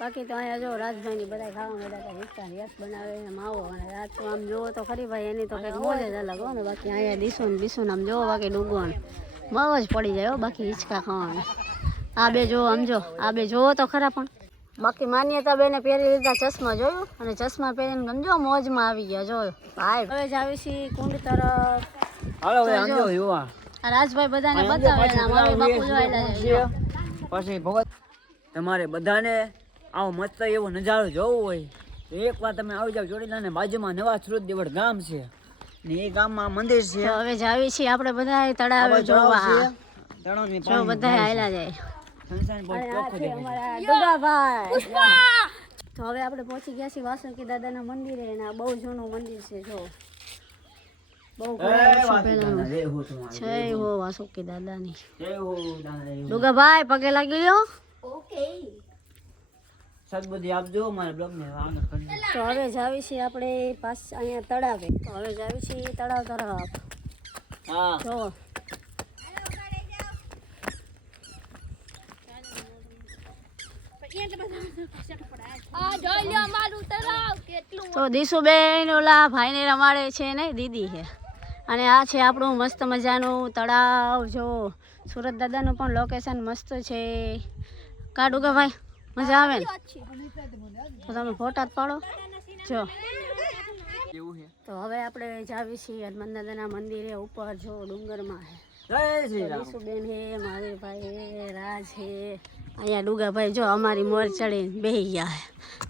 બાકી તો અહીંયા જો રાજભાઈની બધા ખાવા બધા હિસ્સા યસ બનાવે છે, માવો અને રાત તો આમ જોવો તો ખરી ભાઈ, એની તો કંઈક મોજ જ અલગ હો ને. બાકી અહીંયા દીસો ને બીસો આમ જોવો, બાકી ડૂગો ને મોજ પડી જાય હો, બાકી હિંચકા ખાવાનું. આ બે જો, આમ જો, આ બે જોવો તો ખરા પણ. બાકી માન્યતા બેને પહેરી લીધા ચશ્મા જોયું? અને ચશ્મા પહેરીને સમજો મોજમાં આવી ગયા જોયું? ભાઈ. હવે જ આવી છીએ કુંડ તરફ. હાલો હવે તો આમ જો. જો યુવા? રાજભાઈ બધાને બતાવે ને મારી બાપુ જોયેલા છે. પછી ભગત તમારે બધાને આવો મસ્ત એવો નજારો જોવો હોય. તો એક વાર તમે આવી જાવ ચોટીલાને બાજુમાં નવા સુરત દેવળ ગામ છે. ને એ ગામમાં મંદિર છે. હવે જાવી છીએ આપણે બધા તળાવે તળાવ જોવા. તળાવની પાણી બધા આયલા જાય. તો હવે આપણે પહોંચી ગયા છીએ વાસુકી દાદાના મંદિરે અને આ બહુ જૂનું મંદિર છે જો. બહુ પહેલાનું. જય હો. વાસુકી દાદાની. દુગાભાઈ પગે લાગી લ્યો સદબુદ્ધિ આપજો મારા બ્લોગને તો હવે જાવી છીએ આપણે પાસ અહીંયા તળાવે. તો હવે જાવી છીએ તળાવ તરફ. હા. જો. તો દીશુબેન ઓલા ભાઈને રમાડે છે ને દીદી છે. અને આ છે આપણું મસ્ત મજાનું તળાવ. જો સુરત દાદાનું પણ લોકેશન મસ્ત છે. કાઢું કે ભાઈ મજા આવે ને? તો તમે ફોટા જ પાડો. જો. તો હવે આપણે જાવી છીએ હનુમાન દાદાના મંદિરે ઉપર જો ડુંગરમાં છે. જય શ્રી રામ દીશુબેન હે મારી ભાઈ રાજ હે. અહીંયા ડુગાભાઈ જો અમારી મોર ચડીને બેહી ગયા હે.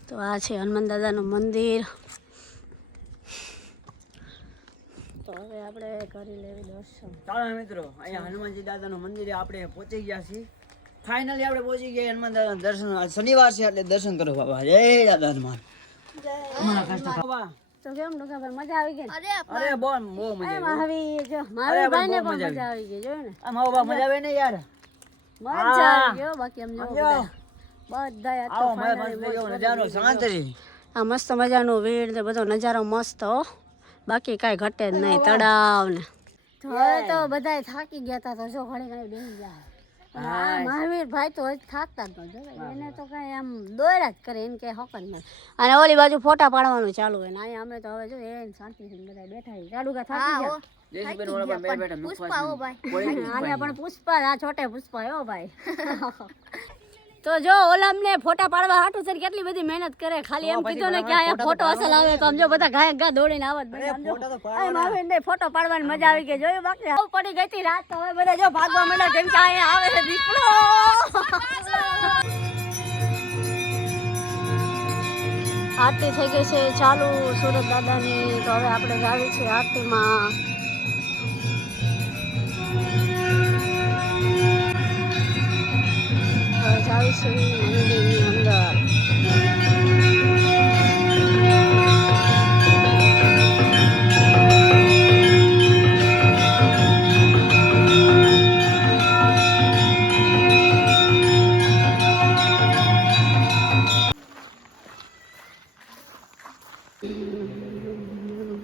તો આ છે હનુમાન દાદાનું મંદિર. તો હવે આપણે કરી લેવી દર્શન. ચાલો મિત્રો અહીંયા હનુમાનજી દાદાનું મંદિર આપણે પહોંચી ગયા છીએ. ફાઇનલી આપણે પહોંચી ગયા હનુમાન દર્શન. શનિવાર છે એટલે દર્શન કરો બાબા જય દાદા હનુમાન. તો કેમ ડુગાભાઈ મજા આવી ગઈ ને? અરે બહુ બહુ મજા એ આવી જો મહાવીર ભાઈ ને પણ મજા આવી ગઈ. જોયું ને? આ મારો બા મજા આવે ને યાર? મજા આવી ગયો બાકી એમ જો બધા. આવો મારા પાસે જેવો નજારો શાંતરી આ મસ્ત મજાનું વીડ ને બધો નજારો મસ્ત હો. બાકી કાંઈ ઘટે જ નહીં તળાવ ને. હવે તો બધાય થાકી ગયા હતા તો જો ઘણી ઘણી બેસી ગયા મહાવીર ભાઈ તો થાકતા જ એને તો કઈ આમ દોર્યા જ કરે એને કઈ હક નહીં. અને ઓલી બાજુ ફોટા પાડવાનું ચાલુ હોય ને અહીંયા અમે તો હવે જો એ શાંતિથી બધા બેઠા ચાલુ કા થાકી ગયા? જયશ્રીબેન ઓલા પર બે બેઠા મુખવાસ આને પણ પુષ્પા આ છોટે પુષ્પા હો ભાઈ. તો જો ઓલામ ને ફોટા પાડવા હાટુ છે કેટલી બધી મહેનત કરે. ખાલી એમ કીધું ને કે અહીંયા ફોટો અસલ આવે તો આમ જો બધા ગાય ગા દોડીને આવત ને ફોટો પાડવાની. મજા આવી ગઈ. જોયું બાકી? આવું પડી ગઈ હતી રાત. તો હવે બધા જો ભાગવા મને કેમ કે અહીંયા આવે છે દીપડો. આરતી થઈ ગઈ છે ચાલુ. સુરત દાદાની તો હવે આપણે જાવી છે આરતીમાં. અંદર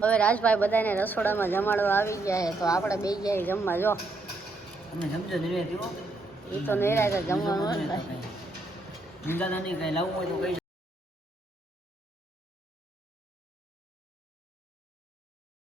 હવે રાજભાઈ બધાને રસોડામાં જમાડવા આવી ગયા છે, તો આપણે બે ગયા જમવા, જો. તમે જમજો એ તો નહીં જમવાનું હોય ને કઈ લાવવું હોય તો કઈ